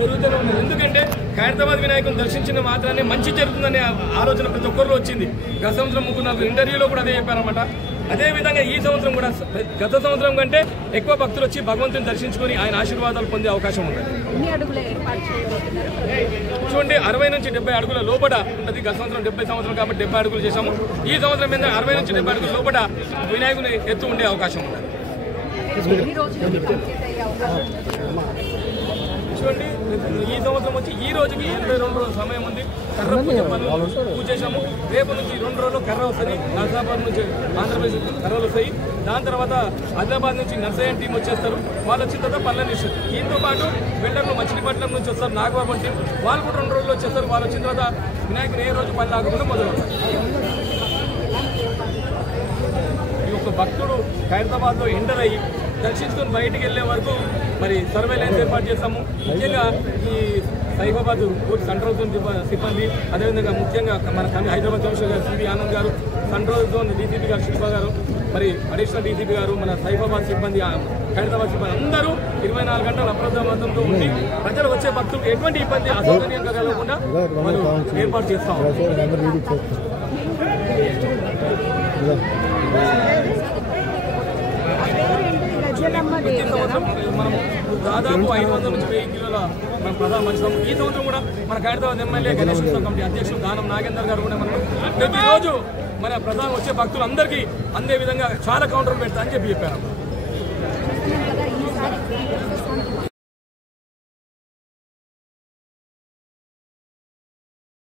పెరుగుతూనే ఉన్నది. ఎందుకంటే ఖైరతాబాద్ వినాయకుని దర్శించిన మాత్రాన్ని మంచి జరుగుతుందనే ఆలోచన ప్రతి ఒక్కరిలో వచ్చింది. గత సంవత్సరం ముగ్గురు ఇంటర్వ్యూలో కూడా అదే చెప్పారన్నమాట. అదేవిధంగా ఈ సంవత్సరం కూడా గత సంవత్సరం కంటే ఎక్కువ భక్తులు వచ్చి భగవంతుని దర్శించుకొని ఆయన ఆశీర్వాదాలు పొందే అవకాశం ఉంది. చూడండి 60 నుంచి 70 అడుగుల లోపల ఉంటుంది. గత సంవత్సరం 70 సంవత్సరం కాబట్టి 70 అడుగులు చేశాము. ఈ సంవత్సరం మీద 60 నుంచి 70 అడుగుల లోపల వినాయకుని ఎత్తు ఉండే అవకాశం ఉంది. చూడండి ఈ సంవత్సరం వచ్చి ఈ రోజుకి 82 రోజుల సమయం ఉంది. కర్ర పూజ పనులు పూజ చేసాము. రేపు నుంచి 2 రోజులు కర్ర వస్తుంది. నర్సాబాద్ నుంచి ఆంధ్రప్రదేశ్ కర్రలు వస్తాయి. దాని తర్వాత ఆదిలాబాద్ నుంచి నర్సయ్య టీం వచ్చేస్తారు. వాళ్ళు వచ్చిన తర్వాత పనులను ఇస్తారు. దీంతో పాటు బిల్డర్లు మచిలీపట్నం నుంచి వస్తారు. నాగబాబు టీం వాళ్ళు కూడా 2 రోజులు వచ్చేస్తారు. వాళ్ళు వచ్చిన తర్వాత వినాయకుడు ఏ రోజు పని ఆగకుండా మొదలవుతారు. ఈ యొక్క భక్తుడు ఖైరతాబాద్లో ఎంటర్ అయ్యి దర్శించుకొని బయటికి వెళ్లే వరకు మరి సర్వేలెన్స్ ఏర్పాటు చేస్తాము. ముఖ్యంగా ఈ సైఫాబాద్ సెంట్రల్ జోన్ సిబ్బంది, అదేవిధంగా ముఖ్యంగా మన హైదరాబాద్ కమిషనర్ గారు సివి ఆనంద్ గారు, సెంట్రల్ జోన్ డీసీపీ గారు శిల్ప గారు, మరి అడిషనల్ డీసీపీ గారు, మన సైఫాబాద్ సిబ్బంది, ఖైరతాబాద్ సిబ్బంది అందరూ 24 గంటల అప్రమత్తంతో ఉండి ప్రజలు వచ్చే భక్తులకు ఎటువంటి ఇబ్బంది అసౌకర్యంగా కలగకుండా మనం ఏర్పాటు చేస్తాం. మనం దాదాపు 500 నుంచి 1000 కిలోల మనం ప్రధాన మంచిస్తాం. ఈ సంవత్సరం కూడా మన ఖైరతాబాద్ ఎమ్మెల్యే గణేష్ ఉత్సవ కమిటీ అధ్యక్షులు దానం నాగేందర్ గారు కూడా మనం ప్రతిరోజు మన ప్రధాన వచ్చే భక్తులందరికీ అందే విధంగా చాలా కౌంటర్లు పెడతా అని చెప్పి చెప్పారు.